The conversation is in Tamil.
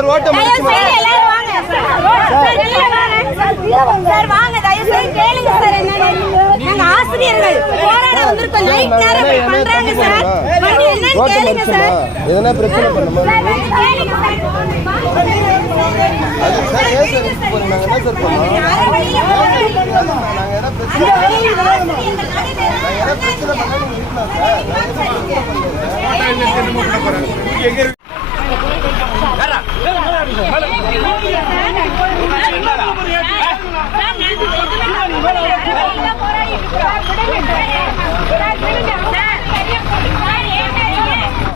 சார் ரோட்டை மறிச்சு சார் வாங்க தயவு செய்து கேளுங்க சார். நாங்க ஆசிரியர்கள் போராட வந்திருக்கோம். நைட் நேரம் பண்றாங்க சார். வண்டி என்னன்னு கேளுங்க சார். எதனா பிரச்சனை பண்ணுமா கேளுங்க சார். அது சார் ஏன் சார் போறீங்க? நாங்க என்ன சார் பண்ணோம்? நாங்க என்ன பிரச்சனை பண்ணா நீங்க வீட்டுல சார்